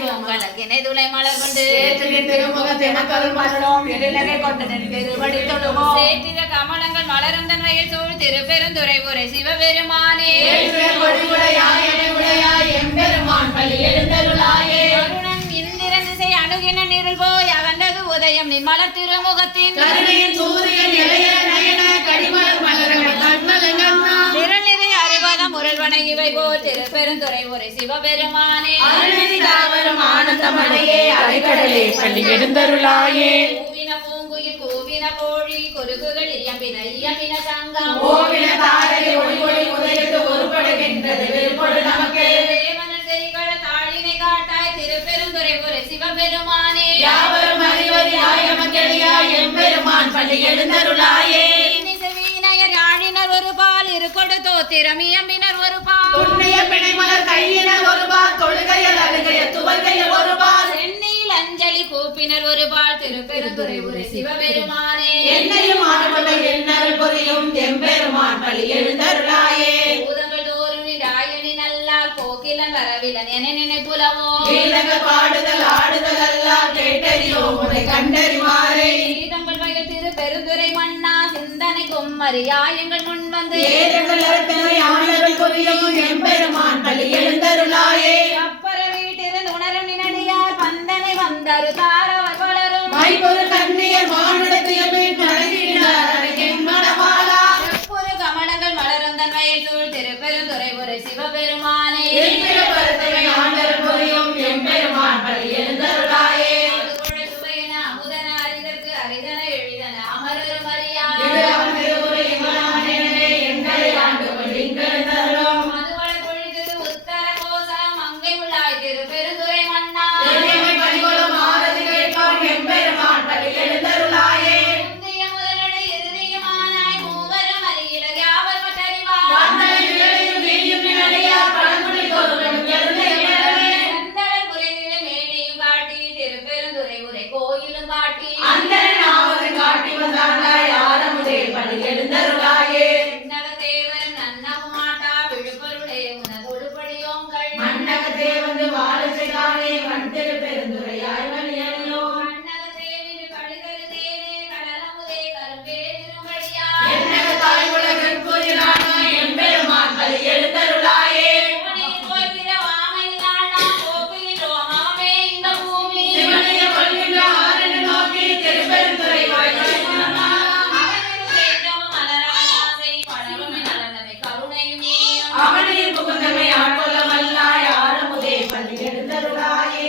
பூங்கலக்கினை துளை மலர் கொண்டு சேற்றித கமலங்கள் மலரும் தன்மையை சூழ் திருப்பெருந்துறை உரை சிவபெருமானே அருணன் இந்திரன் திசை அணுகின நிருள் போய் அவனது உதயம் நின் மலர் திருமுகத்தின் முரல்வனை இவை போல் திருப்பெருந்துறை உரை சிவபெருமானே கூவின பூங்குயில் கூவின கோழி குறுகுகள் இயம்பின இயம்பின சங்கம் தேவனன் செய்கள தாழினை காட்டாய் திருப்பெருந்துறை உரை சிவபெருமானே ஒரு பால் இருக்கொடு தோத்திரம் இயம்பினர் ஒரு பால் சென்னையில் அஞ்சலி கூப்பினர் ஒரு பால் திருப்பெருந்துறை உரை சிவபெருமானே பூதங்கள் தோறும் ராயணி நல்லால் போக்கிலன் வரவிலன் என நினைப்புலவோ பாடுதல் ஆடுதல் அல்லா கேட்டறியோ கண்டறிவாரே சீதங்கள் வயல் திருப்பெருந்துறை மன்னா சிந்தனை கும்மரியா எங்கள் முன் வந்து அப்பற வீட்டிருந்து உணரும் நினடியார் பந்தனை வந்தரு தாரவர் வளரும் கமலங்கள் மலரும் தன்மையை சூழ் திருப்பெருந்துறை உரை சிவபெருமானே அமுதன அரிதற்கு அரிதன எழிதன அமரரும் அறியா மதுவளர் பொழிதிரு உத்தர கோச மங்கை உள்ளாய் திருப்பெருந்துறை மன்னா முந்தைய முதலடை இறுதியுமானாய் மூவரும் அறியில யாவர் மற்றறிவார் சந்தளர் புரிநிலை மேனியும் காட்டி திருப்பெருந்துறை உரை கோயிலும் காட்டி தேவரும் நன்னவும் மாட்டா விழுப்பருளே உனதொடு படியோங்கள் மன்னக தேவின் கழிதரு தேனே கடலமுதே கரும்பே திருமழியா அவனின் புகுந்தமை ஆட்கொள்ளவல்லாய் ஆரமுதே பள்ளி எழுந்தருளாயே